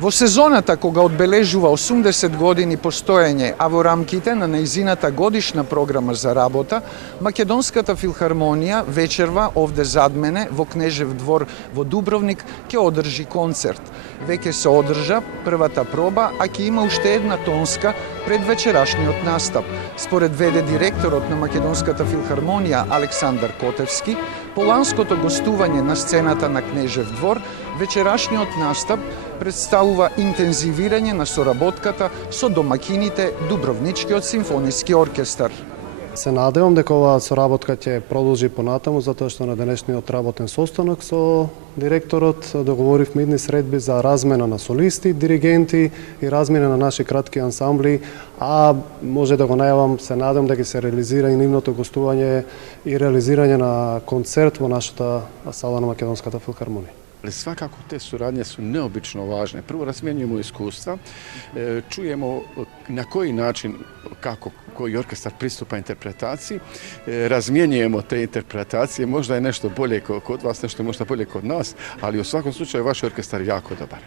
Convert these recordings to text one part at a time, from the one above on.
Во сезоната кога одбележува 80 години постоење, а во рамките на нејзината годишна програма за работа, Македонската филхармонија вечерва овде зад мене во Кнежев двор во Дубровник ќе одржи концерт. Веќе се одржа првата проба, а ќе има уште една тонска пред вечерашниот настап. Според ВД директорот на Македонската филхармонија Александар Котевски, по ланското гостување на сцената на Кнежев двор, вечерашниот настап представува интензивирање на соработката со домакините Дубровничкиот симфониски оркестар. Се надевам дека оваа соработка ќе продолжи понатаму, затоа што на денешниот работен состанок со директорот договоривме идни средби за размена на солисти, диригенти и размена на наши кратки ансамбли, а може да го најавам, се надевам дека се реализира и нивното гостување и реализирање на концерт во нашата сала на Македонската филхармонија. Ali svakako te suradnje su neobično važne. Prvo razmjenjujemo iskustva, čujemo na koji način, kako koji orkestar pristupa interpretaciji, razmjenjujemo te interpretacije, možda je nešto bolje kod vas, nešto je možda bolje kod nas, ali u svakom slučaju vaš orkestar je jako dobar.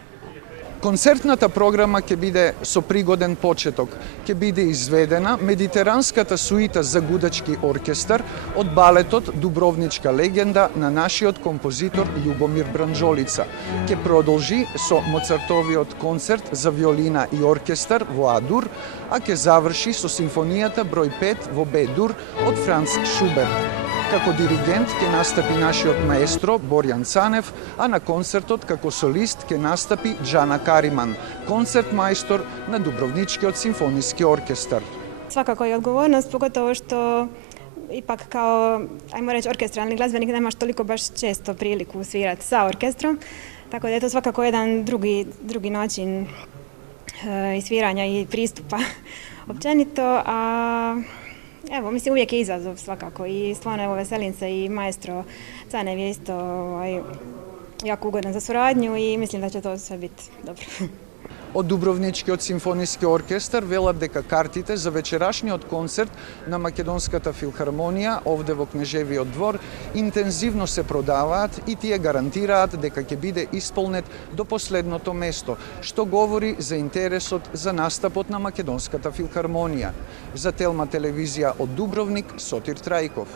Концертната програма ќе биде со пригоден почеток. Ќе биде изведена медитеранската суита за гудачки оркестар од балетот Дубровничка легенда на нашиот композитор Љубомир Бранџолица. Ќе продолжи со Моцартовиот концерт за виолина и оркестар во А-дур, а ќе заврши со симфонијата број 5 во Б-дур од Франц Шуберт. Како диригент ќе настапи нашиот маестро Борјан Цанев, а на концертот како солист ќе настапи Джана Кариман, концерт мајстор на Дубровничкиот симфониски оркестар. Svakako je odgovornost, pogotovo što ipak kao, ajmo reći, orkestralni glazbenik nemaš toliko baš često priliku svirati sa orkestrom, tako da je to svakako jedan drugi način i sviranja i pristupa općenito, a evo, mislim, uvijek je izazov svakako i stvarno evo veselim se i maestro Canev je isto jako ugodan za suradnju i mislim da će to sve biti dobro. Од Дубровничкиот симфониски оркестар велат дека картите за вечерашниот концерт на Македонската филхармонија овде во Кнежевиот двор интензивно се продаваат и тие гарантираат дека ќе биде исполнет до последното место, што говори за интересот за настапот на Македонската филхармонија. За Телма телевизија од Дубровник, Сотир Трајков.